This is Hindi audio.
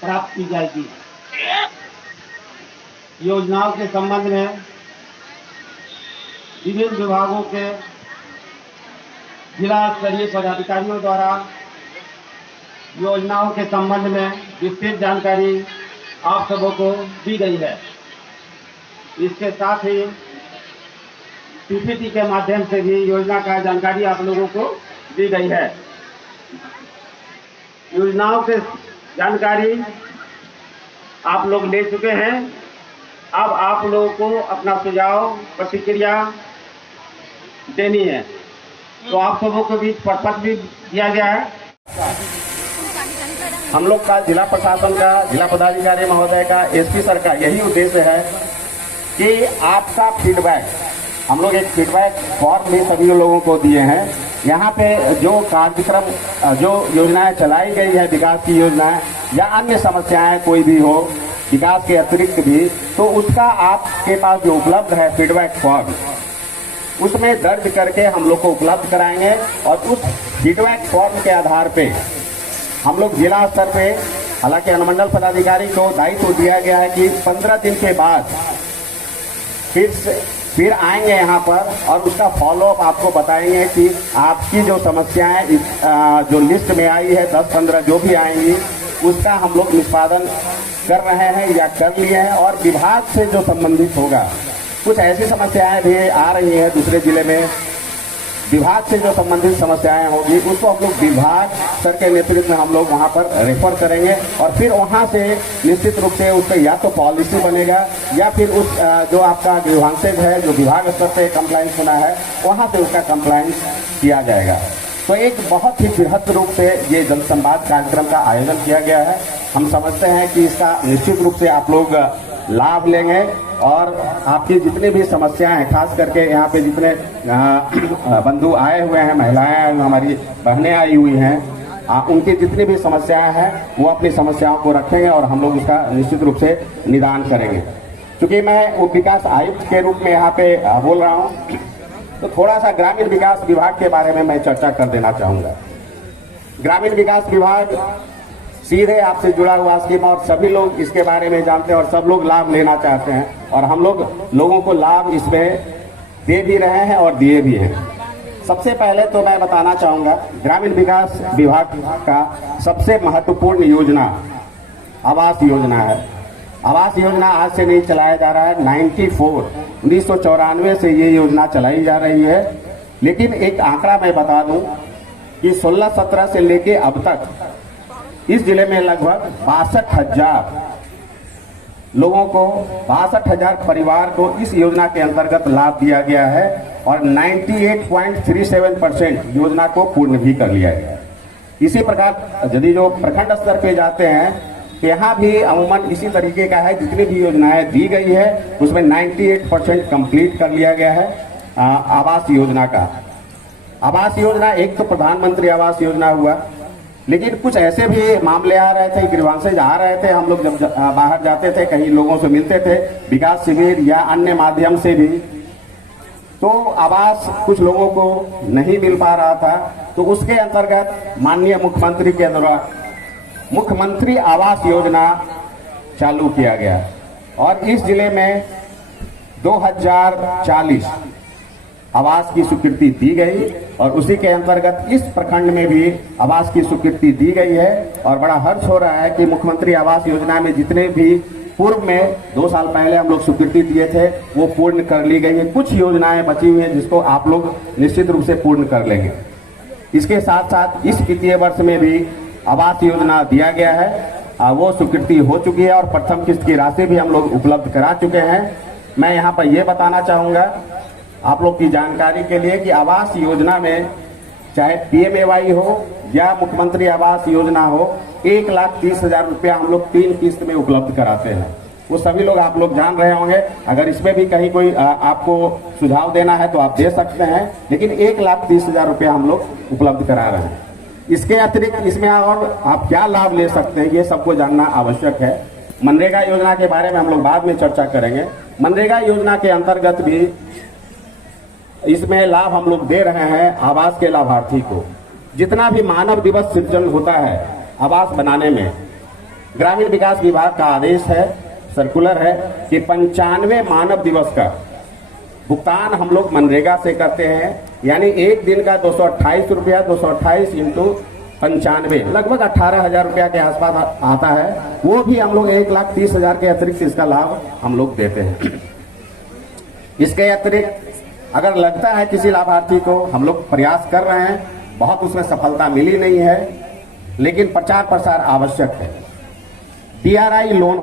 प्राप्त की जाएगी। योजनाओं के संबंध में विभिन्न विभागों के जिला स्तरीय पदाधिकारियों द्वारा योजनाओं के संबंध में विस्तृत जानकारी आप सबों को दी गई है। इसके साथ ही पीपीटी के माध्यम से भी योजना का जानकारी आप लोगों को दी गई है। योजनाओं के जानकारी आप लोग ले चुके हैं। अब आप लोगों को अपना सुझाव प्रतिक्रिया देनी है, तो आप सबों को बीच प्रपत्र भी दिया गया है। हम लोग का जिला प्रशासन का, जिला पदाधिकारी महोदय का, एसपी सर का यही उद्देश्य है कि आपका फीडबैक, हम लोग एक फीडबैक फॉर्म भी सभी लोगों को दिए हैं। यहाँ पे जो कार्यक्रम, जो योजनाएं चलाई गई है, विकास की योजनाएं या अन्य समस्याएं कोई भी हो, विकास के अतिरिक्त भी, तो उसका आपके पास जो उपलब्ध है फीडबैक फॉर्म, उसमें दर्ज करके हम लोग को उपलब्ध कराएंगे। और उस फीडबैक फॉर्म के आधार पे हम लोग जिला स्तर पे, हालांकि अनुमंडल पदाधिकारी को दायित्व दिया गया है कि 15 दिन के बाद फिर आएंगे यहाँ पर और उसका फॉलोअप आपको बताएंगे कि आपकी जो समस्याएं जो लिस्ट में आई है 10-15 जो भी आएंगी, उसका हम लोग निष्पादन कर रहे हैं या कर लिए हैं। और विभाग से जो संबंधित होगा, कुछ ऐसी समस्याएं भी आ रही हैं दूसरे जिले में, विभाग से जो संबंधित समस्याएं होगी उसको हम लोग विभाग सर के नेतृत्व में हम लोग वहां पर रेफर करेंगे और फिर वहां से निश्चित रूप से उस पर या तो पॉलिसी बनेगा या फिर उस जो आपका ग्रीवांसेज है, जो विभाग स्तर पे कंप्लाइंस होना है, वहां से उसका कंप्लाइंस किया जाएगा। तो एक बहुत ही बृहद रूप से ये जनसंवाद कार्यक्रम का आयोजन किया गया है। हम समझते हैं कि इसका निश्चित रूप से आप लोग लाभ लेंगे और आपकी जितनी भी समस्याएं हैं, खास करके यहाँ पे जितने बंधु आए हुए हैं, महिलाएं, हमारी बहनें आई हुई हैं, उनकी जितनी भी समस्याएं हैं वो अपनी समस्याओं को रखेंगे और हम लोग उसका निश्चित रूप से निदान करेंगे। क्योंकि मैं उप विकास आयुक्त के रूप में यहाँ पे बोल रहा हूँ, तो थोड़ा सा ग्रामीण विकास विभाग के बारे में मैं चर्चा कर देना चाहूँगा। ग्रामीण विकास विभाग सीधे आपसे जुड़ा हुआ स्कीम और सभी लोग इसके बारे में जानते हैं और सब लोग लाभ लेना चाहते हैं और हम लोग लोगों को लाभ इसमें दे भी रहे हैं और दिए भी हैं। सबसे पहले तो मैं बताना चाहूँगा, ग्रामीण विकास विभाग का सबसे महत्वपूर्ण योजना आवास योजना है। आवास योजना आज से नहीं चलाया जा रहा है, 1994 से ये योजना चलाई जा रही है। लेकिन एक आंकड़ा मैं बता दूं कि 16-17 से लेके अब तक इस जिले में लगभग 62,000 लोगों को, 62,000 परिवार को इस योजना के अंतर्गत लाभ दिया गया है और 98.37% योजना को पूर्ण भी कर लिया गया है। इसी प्रकार यदि जो प्रखंड स्तर पे जाते हैं, यहाँ भी अमूमन इसी तरीके का है। जितनी भी योजनाएं दी गई है उसमें 98% कंप्लीट कर लिया गया है आवास योजना का। आवास योजना एक तो प्रधानमंत्री आवास योजना हुआ, लेकिन कुछ ऐसे भी मामले आ रहे थे, ग्रीवांसेज आ रहे थे। हम लोग जब बाहर जाते थे, कहीं लोगों से मिलते थे, विकास शिविर या अन्य माध्यम से भी, तो आवास कुछ लोगों को नहीं मिल पा रहा था। तो उसके अंतर्गत माननीय मुख्यमंत्री के द्वारा मुख्यमंत्री आवास योजना चालू किया गया और इस जिले में 2040 आवास की स्वीकृति दी गई और उसी के अंतर्गत इस प्रखंड में भी आवास की स्वीकृति दी गई है। और बड़ा हर्ष हो रहा है कि मुख्यमंत्री आवास योजना में जितने भी पूर्व में 2 साल पहले हम लोग स्वीकृति दिए थे वो पूर्ण कर ली गई है। कुछ योजनाएं बची हुई हैं जिसको आप लोग निश्चित रूप से पूर्ण कर लेंगे। इसके साथ साथ इस वित्तीय वर्ष में भी आवास योजना दिया गया है, वो स्वीकृति हो चुकी है और प्रथम किस्त की राशि भी हम लोग उपलब्ध करा चुके हैं। मैं यहाँ पर यह बताना चाहूँगा आप लोग की जानकारी के लिए कि आवास योजना में चाहे PMAY हो या मुख्यमंत्री आवास योजना हो, 1,30,000 रुपया हम लोग 3 किस्त में उपलब्ध कराते हैं। वो सभी लोग आप लोग जान रहे होंगे। अगर इसमें भी कहीं कोई आपको सुझाव देना है तो आप दे सकते हैं, लेकिन 1,30,000 रुपया हम लोग उपलब्ध करा रहे हैं। इसके अतिरिक्त इसमें और आप क्या लाभ ले सकते हैं ये सबको जानना आवश्यक है। मनरेगा योजना के बारे में हम लोग बाद में चर्चा करेंगे। मनरेगा योजना के अंतर्गत भी इसमें लाभ हम लोग दे रहे हैं आवास के लाभार्थी को। जितना भी मानव दिवस सृजन होता है आवास बनाने में, ग्रामीण विकास विभाग का आदेश है, सर्कुलर है कि 95 मानव दिवस का भुगतान हम लोग मनरेगा से करते हैं, यानी एक दिन का 228 रुपया, 228 इंटू 95 लगभग 18,000 रुपया के आसपास आता है। वो भी हम लोग 1,30,000 के अतिरिक्त इसका लाभ हम लोग देते हैं। इसके अतिरिक्त अगर लगता है किसी लाभार्थी को, हम लोग प्रयास कर रहे हैं, बहुत उसमें सफलता मिली नहीं है, लेकिन प्रचार प्रसार आवश्यक है। DRI loan